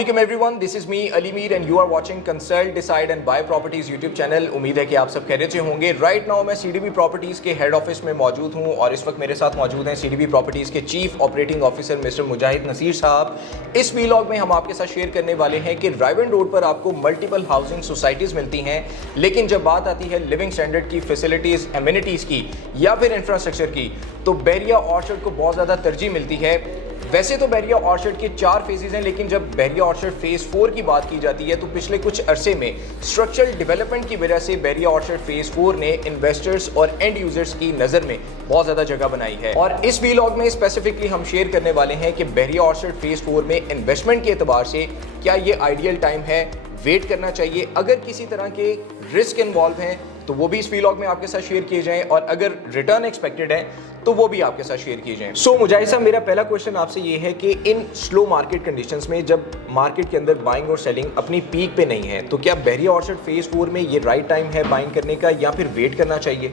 Assalamualaikum everyone, this is me Ali Mir and you are watching Consult, Decide and Buy Properties YouTube channel। उम्मीद है कि आप सब खैरियत से होंगे। राइट नाउ मैं CDB Properties के हेड ऑफिस में मौजूद हूं और इस वक्त मेरे साथ मौजूद हैं CDB Properties के चीफ ऑपरेटिंग ऑफिसर मिस्टर मुजाहिद नसीर साहब। इस वीलॉग में हम आपके साथ शेयर करने वाले हैं कि राइवन रोड पर आपको मल्टीपल हाउसिंग सोसाइटीज़ मिलती हैं, लेकिन जब बात आती है लिविंग स्टैंडर्ड की, फैसिलिटीज़, एमिनिटीज़ की या फिर इंफ्रास्ट्रक्चर की, तो बैरिया ऑर्चर्ड को बहुत ज़्यादा तरजीह मिलती है। वैसे तो बैरिया ऑर्चर्ड के 4 फेजेस हैं, लेकिन जब बैरिया ऑर्चर्ड फेज़ 4 की बात की जाती है तो पिछले कुछ अरसे में स्ट्रक्चरल डेवलपमेंट की वजह से बैरिया ऑर्चर्ड फेज़ 4 ने इन्वेस्टर्स और एंड यूजर्स की नज़र में बहुत ज़्यादा जगह बनाई है। और इस वीलॉग में स्पेसिफिकली हम शेयर करने वाले हैं कि बैरिया ऑर्चर्ड फेज़ 4 में इन्वेस्टमेंट के एतबार से क्या ये आइडियल टाइम है, वेट करना चाहिए, अगर किसी तरह के रिस्क इन्वॉल्व हैं तो वो भी इस वीलॉग में आपके साथ शेयर किए जाएं, और अगर रिटर्न एक्सपेक्टेड है तो वो भी आपके साथ शेयर किए जाएं। सो मुजाहिद साहब, मेरा पहला क्वेश्चन आपसे ये है कि इन स्लो मार्केट कंडीशंस में जब मार्केट के अंदर बाइंग और सेलिंग अपनी पीक पे नहीं है, तो क्या बैरिया ऑर्चर्ड फेज़ 4 में ये राइट टाइम है बाइंग करने का या फिर वेट करना चाहिए?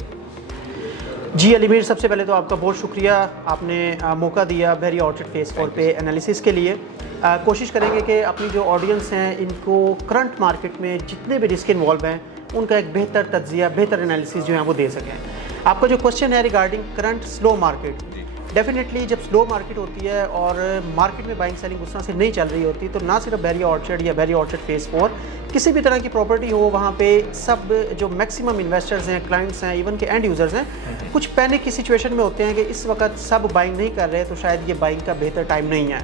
जी अली मीर, सबसे पहले तो आपका बहुत शुक्रिया, आपने मौका दिया बैरिया ऑर्चर्ड फेज़ 4 पे एनालिसिस के लिए। कोशिश करेंगे कि अपनी जो ऑडियंस हैं इनको करंट मार्केट में जितने भी रिस्क इन्वॉल्व हैं उनका एक बेहतर तज्जिया, बेहतर एनालिसिस जो है वो दे सकें। आपका जो क्वेश्चन है regarding current slow market, definitely जब स्लो मार्केट होती है और मार्केट में बाइंग सेलिंग उस तरह से नहीं चल रही होती, तो ना सिर्फ बैरिया ऑर्चर्ड या बैरिया ऑर्चर्ड फेज़ 4, किसी भी तरह की प्रॉपर्टी हो, वहाँ पे सब जो मैक्सिमम इन्वेस्टर्स हैं, क्लाइंट्स हैं, इवन के एंड यूज़र्स हैं, कुछ पैनिक की सिचुएशन में होते हैं कि इस वक्त सब बाइंग नहीं कर रहे, तो शायद ये बाइंग का बेहतर टाइम नहीं है।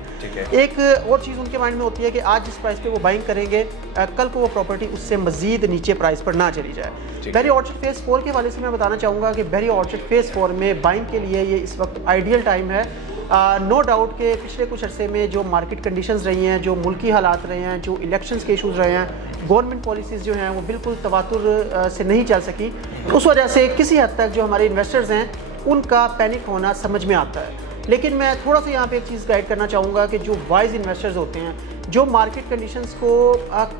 एक और चीज़ उनके माइंड में होती है कि आज जिस प्राइस पे वो बाइंग करेंगे, कल को वो प्रॉपर्टी उससे मज़ीद नीचे प्राइस पर ना चली जाए। बैरिया ऑर्चर्ड फेज़ 4 के हवाले से मैं बताना चाहूँगा कि बैरिया ऑर्चर्ड फेज़ 4 में बाइंग के लिए ये इस वक्त आइडियल टाइम है। नो डाउट के पिछले कुछ अरसे में जो मार्केट कंडीशंस रही हैं, जो मुल्की हालात रहे हैं, जो इलेक्शंस के इशूज़ रहे हैं, गवर्नमेंट पॉलिसीज़ जो हैं वो बिल्कुल तवातुर से नहीं चल सकी, उस वजह से किसी हद तक जो हमारे इन्वेस्टर्स हैं उनका पैनिक होना समझ में आता है। लेकिन मैं थोड़ा सा यहाँ पे एक चीज़ गाइड करना चाहूँगा कि जो वाइज इन्वेस्टर्स होते हैं, जो मार्केट कंडीशंस को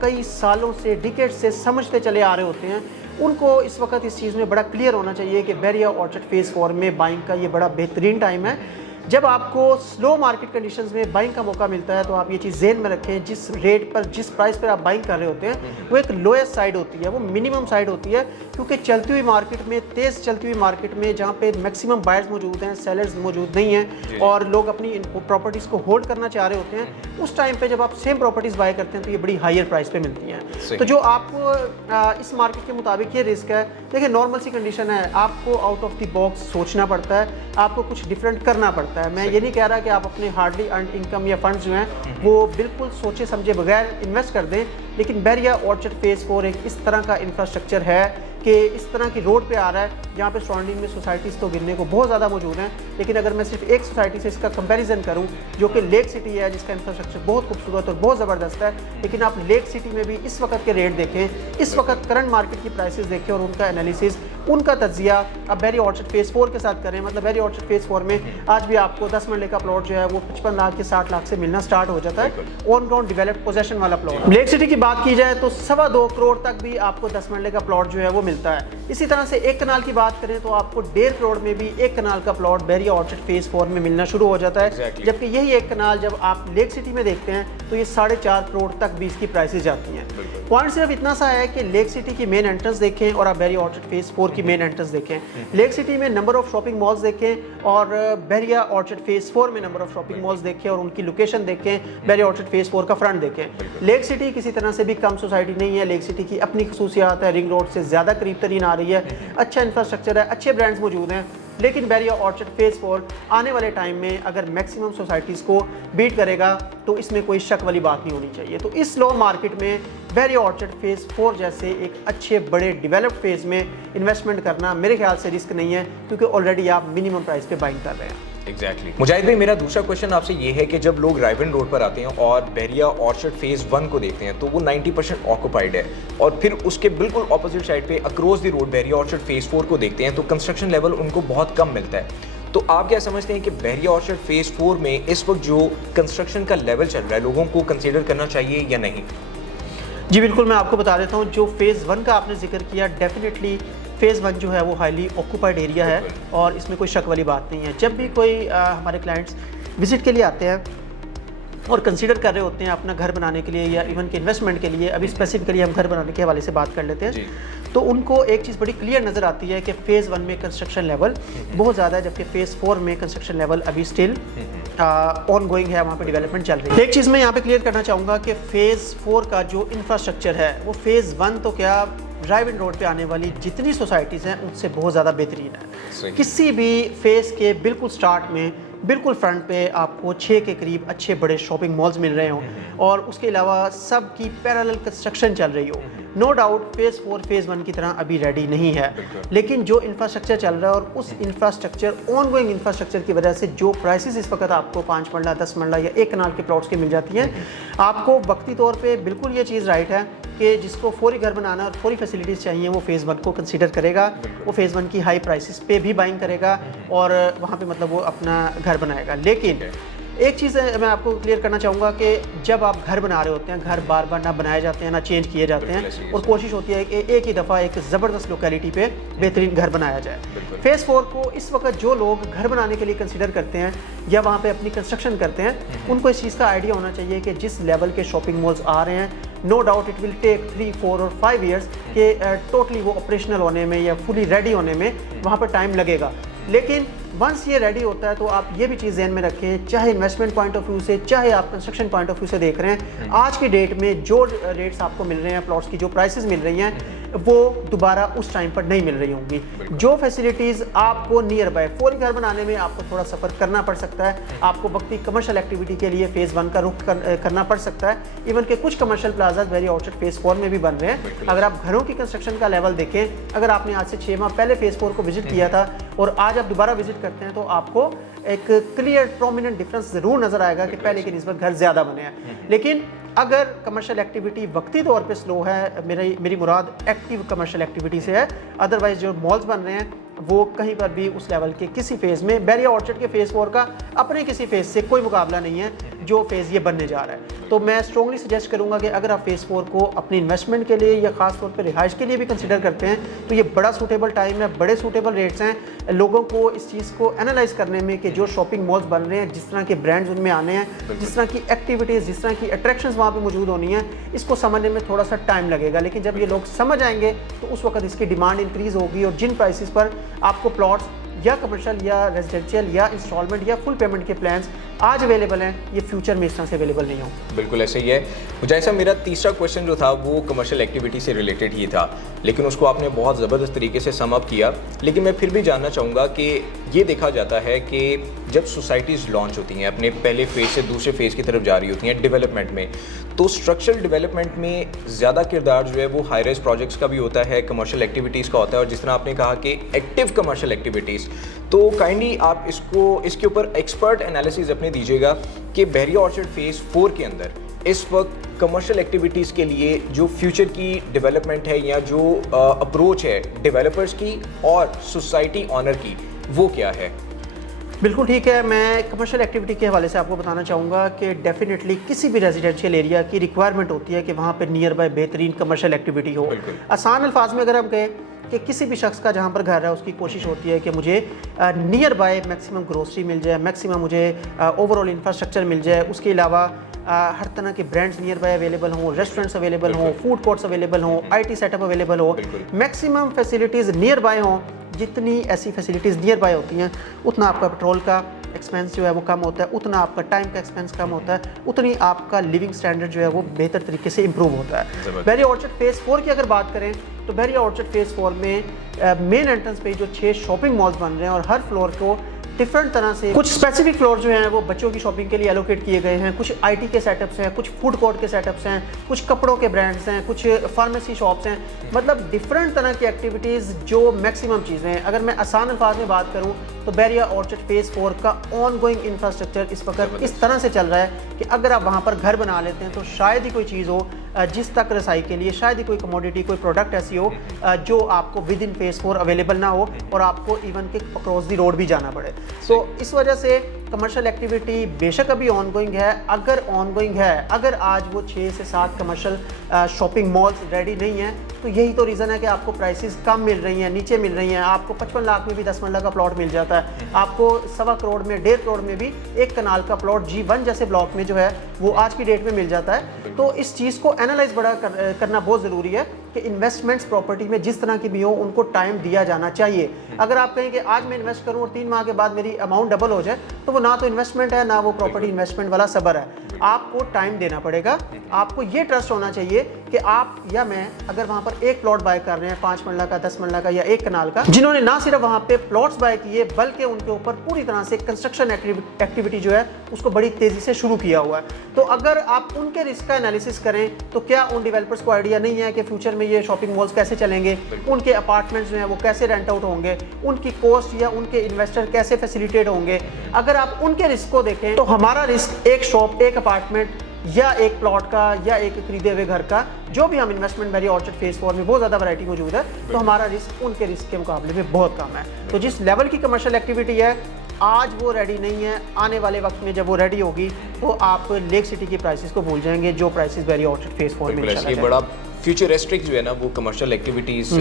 कई सालों से, डिकेड्स से समझते चले आ रहे होते हैं, उनको इस वक्त इस चीज़ में बड़ा क्लियर होना चाहिए कि बैरिया ऑर्चर्ड फेज़ 4 में बाइंग का ये बड़ा बेहतरीन टाइम है। जब आपको स्लो मार्केट कंडीशंस में बाइंग का मौका मिलता है तो आप ये चीज़ ज़हन में रखें, जिस रेट पर, जिस प्राइस पर आप बाइंग कर रहे होते हैं वो एक लोएस्ट साइड होती है, वो मिनिमम साइड होती है, क्योंकि चलती हुई मार्केट में, तेज़ चलती हुई मार्केट में जहाँ पे मैक्सिमम बायर्स मौजूद हैं, सेलर्स मौजूद नहीं हैं और लोग अपनी प्रॉपर्टीज़ को होल्ड करना चाह रहे होते हैं, उस टाइम पर जब आप सेम प्रॉपर्टीज़ बाय करते हैं तो ये बड़ी हायर प्राइस पर मिलती हैं। तो जो आपको इस मार्केट के मुताबिक ये रिस्क है, देखिए नॉर्मल सी कंडीशन है, आपको आउट ऑफ द बॉक्स सोचना पड़ता है, आपको कुछ डिफरेंट करना पड़ता है। मैं ये नहीं कह रहा कि आप अपने हार्डली अर्न इनकम या फंड्स जो हैं वो बिल्कुल सोचे समझे बगैर इन्वेस्ट कर दें, लेकिन बैरिया ऑर्चर्ड फेज़ 4 एक इस तरह का इंफ्रास्ट्रक्चर है कि इस तरह की रोड पे आ रहा है जहाँ पे सराउंडिंग में सोसाइटीज़ तो गिनने को बहुत ज़्यादा मौजूद हैं, लेकिन अगर मैं सिर्फ एक सोसाइटी से इसका कंपैरिजन करूँ जो कि लेक सिटी है, जिसका इंफ्रास्ट्रक्चर बहुत खूबसूरत और बहुत ज़बरदस्त है, लेकिन आप लेक सिटी में भी इस वक्त के रेट देखें, इस वक्त करंट मार्केट की प्राइसेस देखें और उनका एनालिसिस, उनका तज्जिया अब बैरिया ऑर्चर्ड फेज़ 4 के साथ करें। मतलब बैरिया ऑर्चर्ड फेज़ 4 में आज भी आपको 10 मरले का प्लॉट जो है वो 55 लाख के 60 लाख से मिलना स्टार्ट हो जाता है, ऑन ग्राउंड डेवलप्ड पोजेशन वाला प्लॉट। लेक सिटी की बात की जाए तो 2.25 करोड़ तक भी आपको 10 मरले का प्लॉट जो है वो मिलता है। इसी तरह से 1 कनाल की बात करें तो आपको 1.5 करोड़ में भी 1 कनाल का प्लॉट बैरिया ऑर्चर्ड फेज़ 4 में मिलना शुरू हो जाता है। जबकि यही 1 कनाल जब आप लेक सिटी में देखते हैं तो ये 4.5 करोड़ तक भी इसकी प्राइसेस जाती हैं। पॉइंट सिर्फ इतना सा है कि लेक सिटी की मेन एंट्रेंस देखें और आप बैरिया ऑर्चर्ड फेज़ 4 की मेन एंट्रेंस देखें। लेक सिटी में नंबर ऑफ शॉपिंग मॉल्स देखें और बैरिया ऑर्चर्ड फेज़ 4 में नंबर ऑफ शॉपिंग मॉल्स देखें और उनकी लोकेशन देखें, बैरिया ऑर्चर्ड फेज़ 4 का फ्रंट देखें। लेक सिटी किसी तरह से भी कम सोसाइटी नहीं है, लेक सिटी की अपनी खसूसियात है, रिंग रोड से ज़्यादा करीब तरीन आ रही है, अच्छा इंफ्रास्ट्रक्चर है, अच्छे ब्रांड्स मौजूद हैं। लेकिन बैरिया ऑर्चर्ड फेज़ 4 आने वाले टाइम में अगर मैक्सिमम सोसाइटीज़ को बीट करेगा तो इसमें कोई शक वाली बात नहीं होनी चाहिए। तो इस लो मार्केट में बैरिया ऑर्चर्ड फेज़ 4 जैसे एक अच्छे बड़े डेवलप्ड फेज़ में इन्वेस्टमेंट करना मेरे ख्याल से रिस्क नहीं है, क्योंकि ऑलरेडी आप मिनिमम प्राइस पे बाइंग कर रहे हैं। एग्जैक्टली मुजाहिद भाई, मेरा दूसरा क्वेश्चन आपसे ये है कि जब लोग राइवन रोड पर आते हैं और बैरिया ऑर्चर्ड फेज़ 1 को देखते हैं तो वो 90% ऑक्यूपाइड है, और फिर उसके बिल्कुल ऑपोजिट साइड पे अक्रॉस द रोड बैरिया ऑर्चर्ड फेज़ 4 को देखते हैं तो कंस्ट्रक्शन लेवल उनको बहुत कम मिलता है। तो आप क्या समझते हैं कि बैरिया ऑर्चर्ड फेज़ 4 में इस वक्त जो कंस्ट्रक्शन का लेवल चल रहा है लोगों को कंसिडर करना चाहिए या नहीं? जी बिल्कुल, मैं आपको बता देता हूँ, जो फेज़ 1 का आपने जिक्र किया, डेफिनेटली फेज़ 1 जो है वो हाईली ऑक्यूपाइड एरिया है और इसमें कोई शक वाली बात नहीं है। जब भी कोई हमारे क्लाइंट्स विज़िट के लिए आते हैं और कंसीडर कर रहे होते हैं अपना घर बनाने के लिए या इवन के इन्वेस्टमेंट के लिए, अभी स्पेसिफिकली हम घर बनाने के हवाले से बात कर लेते हैं, तो उनको एक चीज़ बड़ी क्लियर नज़र आती है कि फ़ेज़ 1 में कंस्ट्रक्शन लेवल बहुत ज़्यादा है, जबकि फ़ेज़ 4 में कंस्ट्रक्शन लेवल अभी स्टिल ऑन गोइंग है, वहाँ पे डेवलपमेंट चल रही है। एक चीज़ मैं यहाँ पे क्लियर करना चाहूँगा कि फ़ेज़ 4 का जो इंफ्रास्ट्रक्चर है वो फ़ेज़ 1 तो क्या ड्राइव इन रोड पे आने वाली जितनी सोसाइटीज़ हैं उनसे बहुत ज़्यादा बेहतरीन है। किसी भी फेज़ के बिल्कुल स्टार्ट में बिल्कुल फ्रंट पे आपको 6 के करीब अच्छे बड़े शॉपिंग मॉल्स मिल रहे हों और उसके अलावा सब की पैरेलल कंस्ट्रक्शन चल रही हो। नो डाउट फ़ेज़ 4 फ़ेज़ 1 की तरह अभी रेडी नहीं है, लेकिन जो इंफ्रास्ट्रक्चर चल रहा है और उस इंफ्रास्ट्रक्चर ऑन गोइंग इंफ्रास्ट्रक्चर की वजह से जो प्राइसेस इस वक्त आपको 5 मरला 10 मरला या 1 कनाल के प्लॉट्स की मिल जाती हैं, आपको वक्ती तौर पे बिल्कुल ये चीज़ राइट है कि जिसको फौरी घर बनाना और फौरी फैसिलिटीज़ चाहिए वो फ़ेज़ 1 को कंसीडर करेगा, वो फ़ेज़ 1 की हाई प्राइसेस पे भी बाइंग करेगा और वहाँ पे मतलब वो अपना घर बनाएगा। लेकिन एक चीज़ मैं आपको क्लियर करना चाहूँगा कि जब आप घर बना रहे होते हैं, घर बार बार ना बनाए जाते हैं ना चेंज किए जाते हैं और कोशिश होती है कि एक ही दफ़ा एक ज़बरदस्त लोकेलिटी पे बेहतरीन घर बनाया जाए। फ़ेज़ 4 को इस वक्त जो लोग घर बनाने के लिए कंसीडर करते हैं या वहाँ पे अपनी कंस्ट्रक्शन करते हैं, उनको इस चीज़ का आइडिया होना चाहिए कि जिस लेवल के शॉपिंग मॉल्स आ रहे हैं, no doubt it will take 3, 4 और 5 ईयर्स के टोटली वो ऑपरेशनल होने में या फुली रेडी होने में वहाँ पर टाइम लगेगा। लेकिन वंस ये रेडी होता है तो आप ये भी चीज़ ज़हन में रखें, चाहे इन्वेस्टमेंट पॉइंट ऑफ व्यू से, चाहे आप कंस्ट्रक्शन पॉइंट ऑफ व्यू से देख रहे हैं, आज की डेट में जो रेट्स आपको मिल रहे हैं, प्लॉट्स की जो प्राइसेस मिल रही हैं, वो दोबारा उस टाइम पर नहीं मिल रही होंगी। जो फैसिलिटीज़ आपको नियर बाय फौरी घर बनाने में आपको थोड़ा सफ़र करना पड़ सकता है, आपको वक्ती कमर्शियल एक्टिविटी के लिए फ़ेज़ 1 का रुख करना पड़ सकता है। इवन के कुछ commercial plaza very outside phase 4 में भी बन रहे हैं। अगर आप घरों की कंस्ट्रक्शन का लेवल देखें, अगर आपने आज से 6 माह पहले फ़ेज़ 4 को विजिट किया था और आज आप दोबारा विजिट करते हैं तो आपको एक क्लियर प्रोमिनेंट डिफरेंस ज़रूर नज़र आएगा कि पहले की निस्बत घर ज़्यादा बने हैं। लेकिन अगर कमर्शियल एक्टिविटी वक्ती तौर पे स्लो है, मेरी मुराद एक्टिव कमर्शियल एक्टिविटी से है, अदरवाइज जो मॉल्स बन रहे हैं वो कहीं पर भी उस लेवल के किसी फेज़ में बैरिया ऑर्चर्ड के फ़ेज़ 4 का अपने किसी फेज़ से कोई मुकाबला नहीं है जो फेज़ ये बनने जा रहा है। तो मैं स्ट्रॉन्गली सजेस्ट करूंगा कि अगर आप फ़ेज़ 4 को अपनी इन्वेस्टमेंट के लिए या ख़ास तौर पर रिहाइश के लिए भी कंसिडर करते हैं तो ये बड़ा सूटेबल टाइम है, बड़े सूटेबल रेट्स हैं लोगों को इस चीज़ को एनालाइज करने में कि जो शॉपिंग मॉल्स बन रहे हैं, जिस तरह के ब्रांड्स उनमें आने हैं, जिस तरह की एक्टिविटीज़, जिस तरह की अट्रैक्शंस वहाँ पर मौजूद होनी है, इसको समझने में थोड़ा सा टाइम लगेगा। लेकिन जब ये लोग समझ आएंगे तो उस वक्त इसकी डिमांड इंक्रीज़ होगी और जिन प्राइसेस पर आपको प्लॉट्स या कमर्शियल या रेजिडेंशियल या इंस्टॉलमेंट या फुल पेमेंट के प्लान्स आज अवेलेबल हैं, ये फ्यूचर में इस तरह से अवेलेबल नहीं हो। बिल्कुल ऐसे ही है। जैसा मेरा तीसरा क्वेश्चन जो था वो कमर्शियल एक्टिविटी से रिलेटेड ही था, लेकिन उसको आपने बहुत ज़बरदस्त तरीके से सम अप किया। लेकिन मैं फिर भी जानना चाहूँगा कि ये देखा जाता है कि जब सोसाइटीज़ लॉन्च होती हैं, अपने पहले फेज़ से दूसरे फेज़ की तरफ जा रही होती हैं डेवलपमेंट में, तो स्ट्रक्चरल डेवलपमेंट में ज़्यादा किरदार जो है वो हाई राइज प्रोजेक्ट्स का भी होता है, कमर्शियल एक्टिविटीज़ का होता है, और जिस तरह आपने कहा कि एक्टिव कमर्शियल एक्टिविटीज़, तो काइंडली आप इसके ऊपर एक्सपर्ट एनालिसिस अपने दीजिएगा कि बहरिया ऑर्चर्ड फेज़ 4 के अंदर इस वक्त कमर्शियल एक्टिविटीज़ के लिए जो फ्यूचर की डेवलपमेंट है या जो अप्रोच है डेवलपर्स की और सोसाइटी ऑनर की, वो क्या है? बिल्कुल ठीक है। मैं कमर्शियल एक्टिविटी के हवाले से आपको बताना चाहूँगा कि डेफिनेटली किसी भी रेजिडेंशियल एरिया की रिक्वायरमेंट होती है कि वहाँ पर नियर बाय बेहतरीन कमर्शियल एक्टिविटी हो। आसान अल्फाज में अगर हम कहें कि किसी भी शख्स का जहाँ पर घर है उसकी कोशिश होती है कि मुझे नियर बाय मैक्सिमम ग्रोसरी मिल जाए, मैक्सिमम मुझे ओवरऑल इंफ्रास्ट्रक्चर मिल जाए, उसके अलावा हर तरह के ब्रांड्स नियर बाय अवेलेबल हों, रेस्टोरेंट्स अवेलेबल हों, फूड कोर्ट्स अवेलेबल हों, IT सेटअप अवेलेबल हो, मैक्सिमम फैसिलिटीज़ नियर बाय हों। जितनी ऐसी फैसिलिटीज़ नियर बाय होती हैं उतना आपका पेट्रोल का एक्सपेंस जो है वो कम होता है, उतना आपका टाइम का एक्सपेंस कम होता है, उतनी आपका लिविंग स्टैंडर्ड जो है वो बेहतर तरीके से इंप्रूव होता है। बहरिया ऑर्चर्ड फेज़ 4 की अगर बात करें तो बहरिया ऑर्चर्ड फेज़ 4 में मेन एंट्रेंस पे जो 6 शॉपिंग मॉल्स बन रहे हैं और हर फ्लोर को डिफरेंट तरह से कुछ स्पेसिफिक फ्लोर जो हैं वो बच्चों की शॉपिंग के लिए एलोकेट किए गए हैं, कुछ IT के सेटअप्स हैं, कुछ फूड कोर्ट के सेटअप्स हैं, कुछ कपड़ों के ब्रांड्स हैं, कुछ फार्मेसी शॉप्स हैं, मतलब डिफरेंट तरह की एक्टिविटीज़ जो मैक्सिमम चीज़ें हैं। अगर मैं आसान अल्फाज में बात करूं तो बहरिया ऑर्चर्ड फेज़ 4 का ऑन गोइंग इंफ्रास्ट्रक्चर इस वक्त इस तरह से चल रहा है कि अगर आप वहाँ पर घर बना लेते हैं तो शायद ही कोई चीज़ हो जिस तक रसाई के लिए, शायद ही कोई कमोडिटी, कोई प्रोडक्ट ऐसी हो जो आपको विद इन फेज़ 4 अवेलेबल ना हो और आपको इवन के अक्रॉस दी रोड भी जाना पड़े। तो इस वजह से कमर्शियल एक्टिविटी बेशक अभी ऑनगोइंग है, अगर आज वो 6 से 7 कमर्शियल शॉपिंग मॉल्स रेडी नहीं हैं, तो यही तो रीज़न है कि आपको प्राइसेस कम मिल रही हैं, नीचे मिल रही हैं। आपको 55 लाख में भी 10 मरला का प्लॉट मिल जाता है, आपको 1.25 करोड़ में 1.5 करोड़ में भी 1 कनाल का प्लॉट G1 जैसे ब्लॉक में जो है वो आज की डेट में मिल जाता है। तो इस चीज़ को एनालाइज करना बहुत ज़रूरी है कि इन्वेस्टमेंट्स प्रॉपर्टी में जिस तरह की भी हो उनको टाइम दिया जाना चाहिए। अगर आप कहें कि आज मैं इन्वेस्ट करूं और 3 माह के बाद मेरी अमाउंट डबल हो जाए, तो वो ना तो इन्वेस्टमेंट है, ना वो प्रॉपर्टी इन्वेस्टमेंट वाला सबर है। आपको टाइम देना पड़ेगा, आपको ये ट्रस्ट होना चाहिए कि आप या मैं अगर वहाँ पर एक प्लॉट बाय कर रहे हैं 5 मरला का, 10 मरला का या 1 कनाल का, जिन्होंने ना सिर्फ वहाँ पे प्लॉट्स बाय किए बल्कि उनके ऊपर पूरी तरह से कंस्ट्रक्शन एक्टिविटी जो है उसको बड़ी तेज़ी से शुरू किया हुआ है, तो अगर आप उनके रिस्क का एनालिसिस करें तो क्या उन डेवलपर्स को आइडिया नहीं है कि फ्यूचर में ये शॉपिंग मॉल्स कैसे चलेंगे, उनके अपार्टमेंट्स जो हैं वो कैसे रेंट आउट होंगे, उनकी कॉस्ट या उनके इन्वेस्टर कैसे फैसिलिटेट होंगे। अगर आप उनके रिस्क को देखें तो हमारा रिस्क एक शॉप, एक अपार्टमेंट या एक प्लॉट का या एक खरीदे हुए घर का, जो भी हम इन्वेस्टमेंट वेरी ऑर्चर्ड फेज 4 में बहुत ज़्यादा वैरायटी मौजूद है, तो हमारा रिस्क उनके रिस्क के मुकाबले में बहुत कम है। तो जिस लेवल की कमर्शियल एक्टिविटी है आज वो रेडी नहीं है, आने वाले वक्त में जब वो रेडी होगी तो आप लेक सिटी की प्राइसेस को भूल जाएंगे जो प्राइसेस वेरी ऑर्चर्ड फेज 4 में ये बड़ा फ्यूचरिस्टिक जो है ना वो कमर्शियल एक्टिविटीज़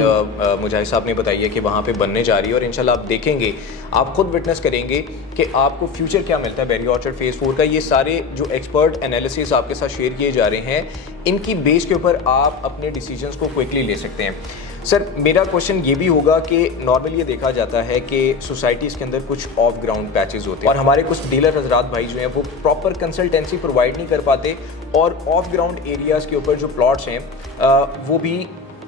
मुजाहिद साहब ने बताई है कि वहाँ पे बनने जा रही है, और इंशाल्लाह आप देखेंगे, आप खुद विटनेस करेंगे कि आपको फ्यूचर क्या मिलता है बेरी ऑर्चर्ड फेज़ 4 का। ये सारे जो एक्सपर्ट एनालिसिस आपके साथ शेयर किए जा रहे हैं, इनकी बेस के ऊपर आप अपने डिसीजंस को क्विकली ले सकते हैं। सर मेरा क्वेश्चन ये भी होगा कि नॉर्मली ये देखा जाता है कि सोसाइटीज़ के अंदर कुछ ऑफ ग्राउंड पैचेस होते हैं और हमारे कुछ डीलर हजरात भाई जो हैं वो प्रॉपर कंसल्टेंसी प्रोवाइड नहीं कर पाते, और ऑफ ग्राउंड एरियाज़ के ऊपर जो प्लॉट्स हैं वो भी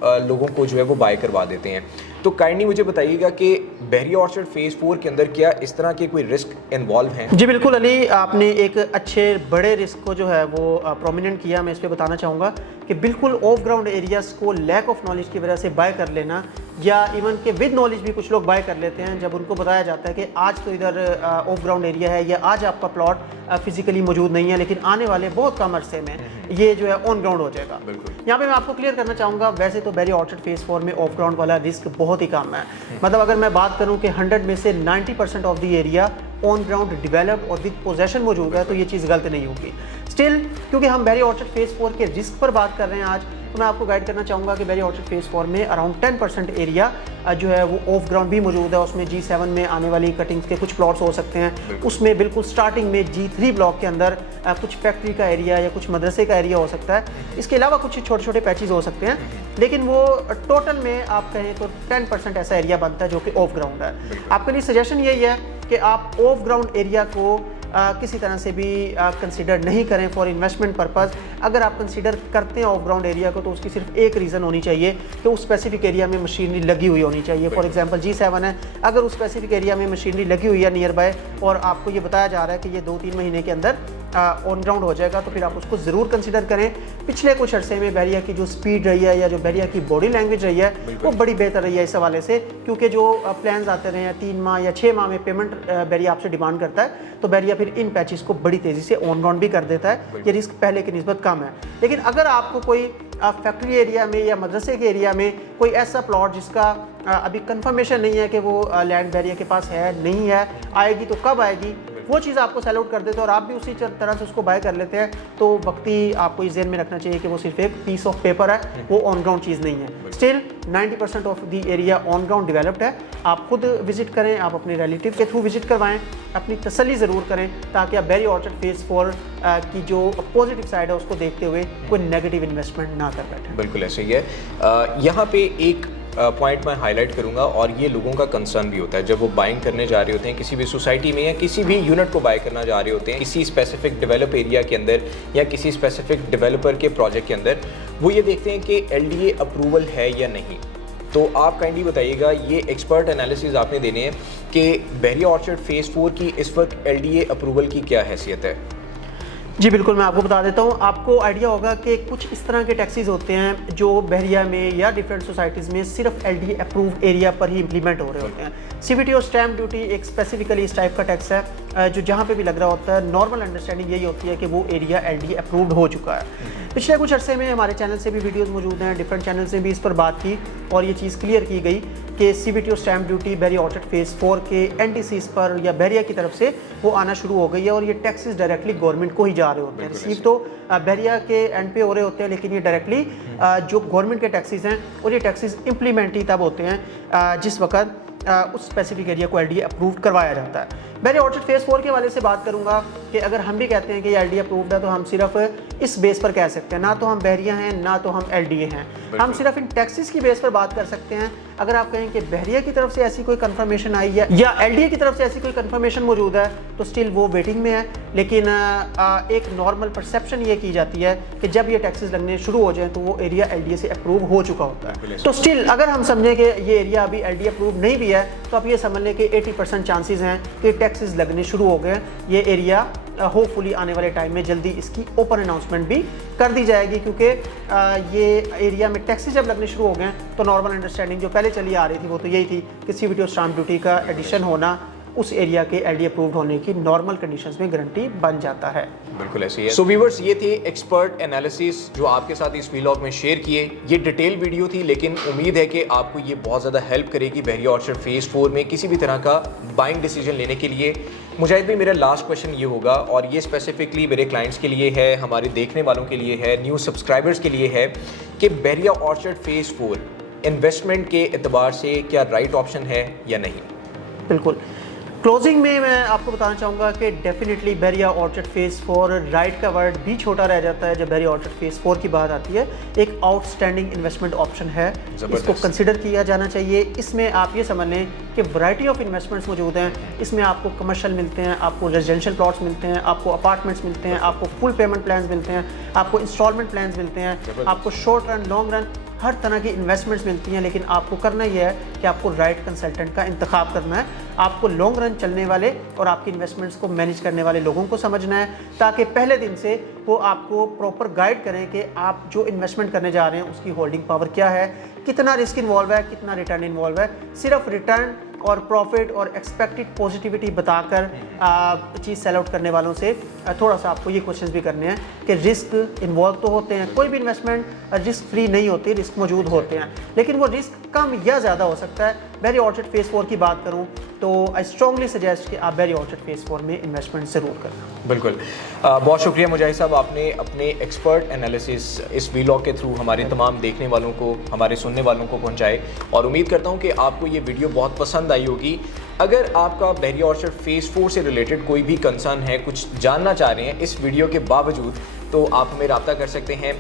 लोगों को जो है वो बाय करवा देते हैं। तो काइंडली मुझे बताइएगा कि बेरी ऑर्चर्ड फेज़ 4 के अंदर क्या इस तरह के कोई रिस्क इन्वॉल्व हैं? जी बिल्कुल अली, आपने एक अच्छे बड़े रिस्क को जो है वो प्रोमिनेंट किया। मैं इस पर बताना चाहूँगा कि बिल्कुल ऑफ ग्राउंड एरियाज़ को लैक ऑफ नॉलेज की वजह से बाय कर लेना, या इवन के विद नॉलेज भी कुछ लोग बाय कर लेते हैं जब उनको बताया जाता है कि आज तो इधर ऑफ ग्राउंड एरिया है या आज आपका प्लॉट फिजिकली मौजूद नहीं है, लेकिन आने वाले बहुत कम अरसे में ये जो है ऑन ग्राउंड हो जाएगा। यहाँ पे मैं आपको क्लियर करना चाहूँगा, वैसे तो बेरी ऑर्चर्ड फेज़ 4 में ऑफ ग्राउंड वाला रिस्क बहुत ही कम है। मतलब अगर मैं बात करूँ कि 100 में से 90% of the area on ground developed और विद पोजेशन मौजूद है, तो ये चीज़ गलत नहीं होगी। स्टिल क्योंकि हम बेरी ऑर्चर्ड फेज़ 4 के रिस्क पर बात कर रहे हैं आज, तो मैं आपको गाइड करना चाहूँगा कि बेरी ऑर्चर्ड फेज़ 4 में अराउंड 10% एरिया जो है वो ऑफ ग्राउंड भी मौजूद है। उसमें G7 में आने वाली कटिंग्स के कुछ प्लॉट्स हो सकते हैं, उसमें बिल्कुल स्टार्टिंग में G3 ब्लॉक के अंदर कुछ फैक्ट्री का एरिया या कुछ मदरसे का एरिया हो सकता है। इसके अलावा कुछ छोटे छोटे पैचेस हो सकते हैं, लेकिन वो टोटल में आप कहें तो 10% ऐसा एरिया बनता है जो कि ऑफ ग्राउंड है। आपके लिए सजेशन यही है कि आप ऑफ ग्राउंड एरिया को किसी तरह से भी कंसीडर नहीं करें फॉर इन्वेस्टमेंट पर्पज़। अगर आप कंसीडर करते हैं ऑफ ग्राउंड एरिया को, तो उसकी सिर्फ एक रीज़न होनी चाहिए कि उस स्पेसिफिक एरिया में मशीनरी लगी हुई होनी चाहिए। फॉर एग्जांपल G7 है, अगर उस स्पेसिफिक एरिया में मशीनरी लगी हुई है नियर बाय और आपको ये बताया जा रहा है कि ये 2-3 महीने के अंदर ऑन ग्राउंड हो जाएगा, तो फिर आप उसको ज़रूर कंसीडर करें। पिछले कुछ अरसे में बैरिया की जो स्पीड रही है या जो बैरिया की बॉडी लैंग्वेज रही है वो बड़ी बेहतर रही है इस हवाले से, क्योंकि जो प्लान्स आते रहे हैं 3 माह या 6 माह में पेमेंट बैरिया आपसे डिमांड करता है, तो बैरिया फिर इन पैचेस को बड़ी तेज़ी से ऑन ग्राउंड भी कर देता है। ये रिस्क पहले की निस्बत कम है। लेकिन अगर आपको कोई फैक्ट्री एरिया में या मदरसे के एरिया में कोई ऐसा प्लॉट जिसका अभी कंफर्मेशन नहीं है कि वो लैंड बैरिया के पास है नहीं है, आएगी तो कब आएगी, वो चीज़ आपको सेल आउट कर देते हैं और आप भी उसी तरह से उसको बाय कर लेते हैं, तो वक्ती आपको इस ज़हन में रखना चाहिए कि वो सिर्फ एक पीस ऑफ पेपर है, वो ऑन ग्राउंड चीज़ नहीं है। Still 90% of the area on ground developed है। आप खुद विजिट करें, आप अपने रिलेटिव के थ्रू विजिट करवाएं, अपनी तसल्ली ज़रूर करें, ताकि आप बेरी ऑर्चर्ड फेज़ 4 की जो पॉजिटिव साइड है उसको देखते हुए कोई नेगेटिव इन्वेस्टमेंट ना कर बैठे। बिल्कुल ऐसे ही है। यहाँ पे एक पॉइंट मैं हाईलाइट करूंगा, और ये लोगों का कंसर्न भी होता है जब वो बाइंग करने जा रहे होते हैं किसी भी सोसाइटी में या किसी भी यूनिट को बाय करना जा रहे होते हैं किसी स्पेसिफिक डेवलप एरिया के अंदर या किसी स्पेसिफिक डेवलपर के प्रोजेक्ट के अंदर, वो ये देखते हैं कि LDA अप्रूवल है या नहीं। तो आप काइंडली बताइएगा, ये एक्सपर्ट एनालिसिस आपने देने हैं कि बेरी ऑर्चर्ड फेज़ 4 की इस वक्त LDA अप्रूवल की क्या हैसियत है? जी बिल्कुल, मैं आपको बता देता हूँ। आपको आइडिया होगा कि कुछ इस तरह के टैक्सेस होते हैं जो बहरिया में या डिफरेंट सोसाइटीज़ में सिर्फ LDA अप्रूव एरिया पर ही इंप्लीमेंट हो रहे होते हैं। CBT और स्टैम्प ड्यूटी एक स्पेसिफिकली इस टाइप का टैक्स है, जो जहाँ पे भी लग रहा होता है, नॉर्मल अंडरस्टैंडिंग यही होती है कि वो एरिया LDA अप्रूव्ड हो चुका है। पिछले कुछ अरसे में हमारे चैनल से भी वीडियोस मौजूद हैं, डिफरेंट चैनल से भी इस पर बात की और ये चीज़ क्लियर की गई कि CBTO स्टैम्प ड्यूटी बहरिया ऑर्चर्ड फेज़ 4 के NDCs पर या बहरिया की तरफ से वो आना शुरू हो गई है और ये टैक्सेस डायरेक्टली गवर्नमेंट को ही जा रहे होते हैं। रिसीव तो बहरिया के एंड पे हो रहे होते हैं, लेकिन ये डायरेक्टली जो गवर्नमेंट के टैक्सेस हैं और ये टैक्सेस इम्प्लीमेंट ही तब होते हैं जिस वक्त उस स्पेसिफिक एरिया को LDA अप्रूव करवाया जाता है। बहरिया ऑर्चर्ड फेज़ 4 के हवाले से बात करूंगा कि अगर हम भी कहते हैं कि ये LDA अप्रूव्ड है तो हम सिर्फ इस बेस पर कह सकते हैं, ना तो हम बहरिया हैं ना तो हम LDA हैं, हम सिर्फ इन टैक्सेस की बेस पर बात कर सकते हैं। अगर आप कहें कि बहरिया की तरफ से ऐसी कोई कंफर्मेशन आई है या LDA की तरफ से ऐसी कोई कंफर्मेशन मौजूद है तो स्टिल वो वेटिंग में है, लेकिन एक नॉर्मल परसेप्शन ये की जाती है कि जब ये टैक्सेस लगने शुरू हो जाएं तो वो एरिया LDA से अप्रूव हो चुका होता है। तो स्टिल अगर हम समझें कि ये एरिया अभी LDA अप्रूव नहीं भी है तो आप ये समझ लें कि 80% चांसेस हैं कि टैक्सेस लगने शुरू हो गए। ये एरिया होपफुली आने वाले टाइम में जल्दी इसकी ओपन अनाउंसमेंट भी कर दी जाएगी, क्योंकि ये एरिया में टैक्सेस जब लगने शुरू हो गए तो नॉर्मल अंडरस्टैंडिंग जो पहले चली आ रही थी वो तो यही थी कि CBTO स्टैम्प ड्यूटी का एडिशन होना उस एरिया के LDA अप्रूव्ड होने की नॉर्मल कंडीशंस में गारंटी बन जाता है। बिल्कुल ऐसे ही है। सो व्यूअर्स, ये थे एक्सपर्ट एनालिसिस जो आपके साथ इस व्लॉग में शेयर किए। ये डिटेल वीडियो थी, लेकिन उम्मीद है कि आपको ये बहुत ज़्यादा हेल्प करेगी बहरिया ऑर्चर्ड फेज़ 4 में किसी भी तरह का बाइंग डिसीजन लेने के लिए। मुजाहिद भाई, मेरा लास्ट क्वेश्चन ये होगा और ये स्पेसिफिकली मेरे क्लाइंट्स के लिए है, हमारे देखने वालों के लिए है, न्यू सब्सक्राइबर्स के लिए है कि बहरिया ऑर्चर्ड फेज़ 4 इन्वेस्टमेंट के एतबार से क्या राइट ऑप्शन है या नहीं? बिल्कुल। क्लोजिंग में मैं आपको बताना चाहूँगा कि डेफिनेटली बहरिया ऑर्चर्ड फेज़ 4 राइट का वर्ड भी छोटा रह जाता है जब बहरिया ऑर्चर्ड फेज़ 4 की बात आती है। एक आउटस्टैंडिंग इन्वेस्टमेंट ऑप्शन है, इसको कंसिडर किया जाना चाहिए। इसमें आप ये समझ लें कि वैरायटी ऑफ इन्वेस्टमेंट्स मौजूद हैं। इसमें आपको कमर्शियल मिलते हैं, आपको रेजिडेंशियल प्लॉट्स मिलते हैं, आपको अपार्टमेंट्स मिलते हैं, आपको फुल पेमेंट प्लान्स मिलते हैं, आपको इंस्टॉलमेंट प्लान्स मिलते हैं, आपको शॉर्ट रन लॉन्ग रन हर तरह की इन्वेस्टमेंट्स मिलती हैं। लेकिन आपको करना यह है कि आपको राइट कंसल्टेंट का इंतखाब करना है। आपको लॉन्ग रन चलने वाले और आपकी इन्वेस्टमेंट्स को मैनेज करने वाले लोगों को समझना है, ताकि पहले दिन से वो आपको प्रॉपर गाइड करें कि आप जो इन्वेस्टमेंट करने जा रहे हैं उसकी होल्डिंग पावर क्या है, कितना रिस्क इन्वॉल्व है, कितना रिटर्न इन्वॉल्व है। सिर्फ रिटर्न और प्रॉफिट और एक्सपेक्टेड पॉजिटिविटी बताकर चीज़ सेल आउट करने वालों से थोड़ा सा आपको ये क्वेश्चंस भी करने हैं कि रिस्क इन्वॉल्व तो होते हैं, कोई भी इन्वेस्टमेंट रिस्क फ्री नहीं होती, रिस्क मौजूद होते हैं, लेकिन वो रिस्क कम या ज़्यादा हो सकता है। बहरिया ऑर्चर्ड फेज़ 4 की बात करूँ तो आई स्ट्रांगली सजेस्ट कि आप बहरिया ऑर्चर्ड फेज़ 4 में इन्वेस्टमेंट ज़रूर करें। बिल्कुल, बहुत शुक्रिया मुजाहिद साहब, आपने अपने एक्सपर्ट एनालिसिस इस व्लॉग के थ्रू हमारे तमाम देखने वालों को, हमारे सुनने वालों को पहुंचाए और उम्मीद करता हूं कि आपको ये वीडियो बहुत पसंद आई होगी। अगर आपका बहरिया ऑर्चर्ड फेज़ 4 से रिलेटेड कोई भी कंसर्न है, कुछ जानना चाह रहे हैं इस वीडियो के बावजूद, तो आप हमें रब्ता कर सकते हैं।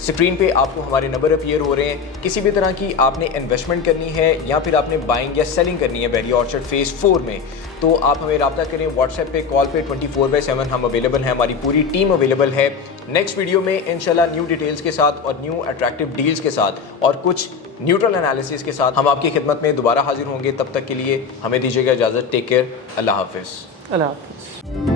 स्क्रीन पे आपको हमारे नंबर अपीयर हो रहे हैं। किसी भी तरह की आपने इन्वेस्टमेंट करनी है या फिर आपने बाइंग या सेलिंग करनी है बहरिया ऑर्चर्ड फेज़ 4 में, तो आप हमें रब्ता करें। व्हाट्सएप पे, कॉल पे 24/7 हम अवेलेबल हैं, हमारी पूरी टीम अवेलेबल है। नेक्स्ट वीडियो में इंशाल्लाह न्यू डिटेल्स के साथ और न्यू अट्रैक्टिव डील्स के साथ और कुछ न्यूट्रल एनालिसिस के साथ हम आपकी खिदमत में दोबारा हाजिर होंगे। तब तक के लिए हमें दीजिएगा इजाज़त। टेक केयर, अल्लाह हाफिज़। अल्लाह हाफिज़।